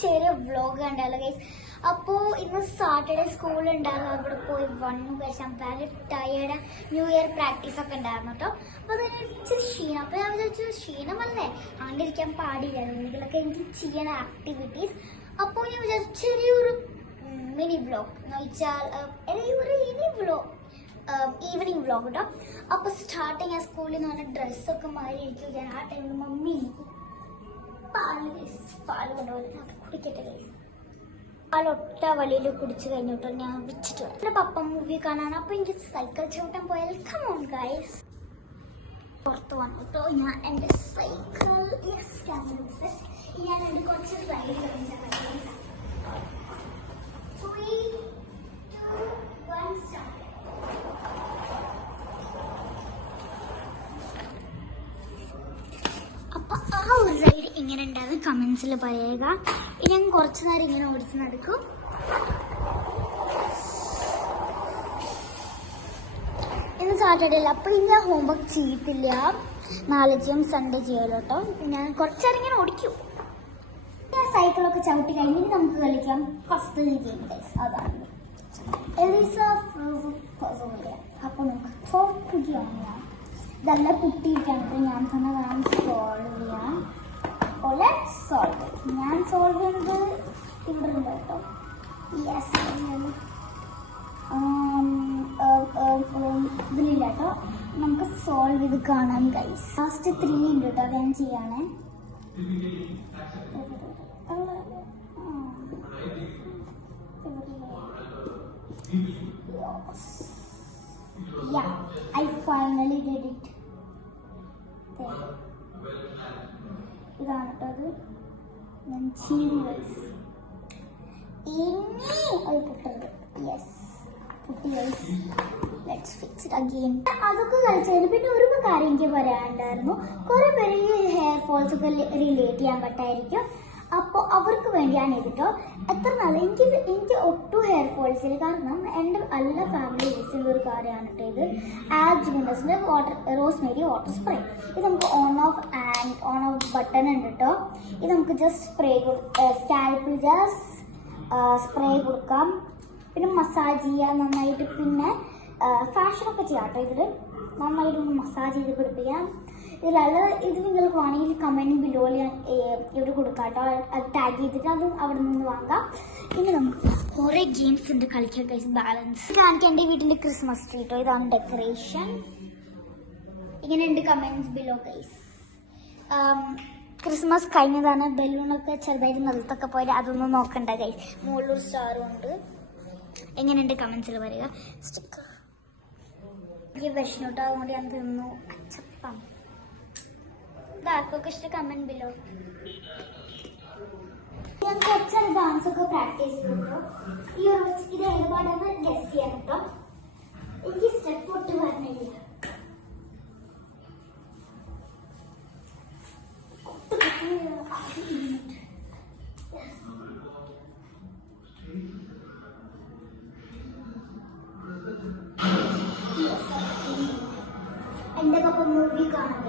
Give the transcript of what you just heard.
ചെറിയ വ്ലോഗ് കണ്ടല്ലോ ഗൈസ്. അപ്പോൾ ഇന്ന് സാറ്റർഡേ സ്കൂൾ ഉണ്ടായിരുന്നു, അവിടെ പോയി വന്നു guys. Very tired. New year practice ഒക്കെ ഉണ്ടായിരുന്നു കേട്ടോ. അപ്പോൾ അത് ഇച്ചിരി ക്ഷീണം. അപ്പോൾ ഞാൻ വിചാരിച്ചു ക്ഷീണമല്ലേ, ആണ്ടിരിക്കാൻ പാടില്ല, എന്തെങ്കിലുമൊക്കെ എനിക്ക് ചെയ്യണ ആക്ടിവിറ്റീസ്. അപ്പോൾ ഞാൻ വിചാരിച്ചു ചെറിയൊരു മിനി വ്ലോഗ് എന്ന് വെച്ചാൽ ഒരു ഈവനിങ് വ്ലോഗ് കേട്ടോ. അപ്പോൾ സ്റ്റാർട്ടിങ് ആ സ്കൂളിൽ നിന്ന് പറഞ്ഞ ഡ്രസ്സൊക്കെ മാറിയിരിക്കും. ഞാൻ ആ ടൈമിൽ മമ്മി പാല് കൊണ്ടുപോയി കുടിക്കട്ടെ ഗൈസ്. പാലൊട്ട വഴിയിൽ കുടിച്ചു കഴിഞ്ഞിട്ടോ ഞാൻ വെച്ചിട്ട് എൻ്റെ പപ്പ മൂവി കാണാണ്. അപ്പോൾ എനിക്ക് സൈക്കിൾ ചവിട്ടാൻ പോയാൽ കം ഓൺ ഗൈസ്. പുറത്ത് വന്നിട്ടോ ഞാൻ എൻ്റെ സൈക്കിൾ ഞാൻ എൻ്റെ കുറച്ച് റൈഡ് കളിച്ചാൽ അപ്പൊ ആ ഒരു റൈഡ് ഇങ്ങനെ ഉണ്ടാവും കമന്റ്സിൽ പറയുക. ഞാൻ കുറച്ചു നേരം ഇങ്ങനെ ഓടിച്ച് നടക്കും. ഇന്ന് സാറ്റർഡേ അല്ല, അപ്പൊ ഇന്ന് ഞാൻ ഹോംവർക്ക് ചെയ്തില്ല. നാളെ ചെയ്യും, സൺഡേ ചെയ്യാലോ കേട്ടോ. ഞാൻ കുറച്ചേരം ഇങ്ങനെ ഓടിക്കും. ഞാൻ സൈക്കിളൊക്കെ ചവിട്ടി കഴിഞ്ഞിട്ട് നമുക്ക് കളിക്കാം ഫസ്റ്റ് ഗെയിം ഗൈസ്. അതാണ് എലീസ അപ്പൊ നമുക്ക് തോൽക്കുകയാണ്. ഞാൻ ഇതെല്ലാം കുട്ടിയിട്ടാണ് ഞാൻ തന്നെ വേണം സോൾവ് ചെയ്യാൻ. സോൾവ് ഞാൻ സോൾവ് ചെയ്യുന്നത് ഇവിടെ ഉണ്ട് കേട്ടോ. യെസ് ഇതിലില്ല കേട്ടോ. നമുക്ക് സോൾവ് ചെയ്ത് കാണാം ഗൈസ്. ലാസ്റ്റ് 3 ഉണ്ട് കേട്ടോ. അത് ഞാൻ ചെയ്യാണേ. Yeah, I finally did it. ഇതാണ് കേട്ടോ അത്. ഞാൻ ചെയ്തു ഗൈസ്. ഇനി അത് പൊട്ടരുത്. യെസ് പൊട്ടി guys. Let's fix it again. അതൊക്കെ കളിച്ചതിന് പിന്നെ ഒരു കാര്യം എനിക്ക് പറയാനുണ്ടായിരുന്നു. കുറെ പേര് ഈ ഹെയർ ഫോൾസ് ഒക്കെ റിലേറ്റ് ചെയ്യാൻ പറ്റായിരിക്കും. അപ്പോൾ അവർക്ക് വേണ്ടിയാണ് ഇതിട്ടോ. എത്ര നാൾ എനിക്ക് ഒട്ടും ഹെയർ ഫോൾസ് ഇല്ല. കാരണം എൻ്റെ എല്ലാ ഫാമിലി യൂസ് ചെയ്യുന്ന ഒരു കാര്യമാണ് കേട്ടോ ഇത്. ആഡ്ജിൻ്റെ റോസ്മേരി വാട്ടർ സ്പ്രേ. ഇത് നമുക്ക് ഓൺ ഓഫ് ബട്ടൺ ഉണ്ട് കേട്ടോ. ഇത് നമുക്ക് ജസ്റ്റ് സ്കാൽപ്പിൽ ജസ്റ്റ് സ്പ്രേ കൊടുക്കാം. പിന്നെ മസാജ് ചെയ്യാം നന്നായിട്ട്. പിന്നെ ഫാഷനൊക്കെ ചെയ്യാം കേട്ടോ. ഇതിൽ നന്നായിട്ടൊന്ന് മസാജ് ചെയ്ത് പിടിപ്പിക്കാം. ഇത് നിങ്ങൾക്ക് വേണമെങ്കിൽ കമൻറ്റ് ബിലോയിൽ ഞാൻ ഇവിടെ കൊടുക്കാം കേട്ടോ. അത് ടാഗ് ചെയ്തിട്ട് അതും അവിടെ നിന്ന് വാങ്ങാം. ഇനി നമുക്ക് കുറേ ഗെയിംസ് ഉണ്ട് കളിക്കാൻ ഗൈസ്. ബാലൻസ് ഇതാണ് എൻ്റെ വീട്ടിൻ്റെ ക്രിസ്മസ് ട്രീ കേട്ടോ. ഇതാണ് ഡെക്കറേഷൻ. ഇങ്ങനെ ഉണ്ട് കമൻറ്റ്സ് ബിലോ ഗൈസ്. ക്രിസ്മസ് കഴിഞ്ഞതാണ്. ബലൂണൊക്കെ ചെറുതായിട്ട് നിലത്തൊക്കെ പോയിട്ട് അതൊന്നും നോക്കണ്ട ഗൈസ്. മുകളിലൊരു സ്റ്റാറും ഉണ്ട്. എങ്ങനെയുണ്ട് കമൻസിൽ പറയുക. സ്റ്റിക്കർ എനിക്ക് വിഷമം കേട്ടോ, അതുകൊണ്ട് ഞാൻ തിന്നു. അച്ചപ്പം ആർക്കൊക്കെ ഇഷ്ടം കമന്റ് ബിലോ. ഞാൻ കുറച്ച് ഡാൻസ് ഒക്കെ പ്രാക്ടീസ് ചെയ്തിട്ടോ. ഈ ഒരു ഇത് ഒരുപാടൊന്ന് ഗസ് ചെയ്യാൻ കേട്ടോ. എനിക്ക് സ്റ്റെപ്പ് ഒട്ട് പറഞ്ഞില്ല. എൻ്റെ പപ്പ മൂവി കാണാൻ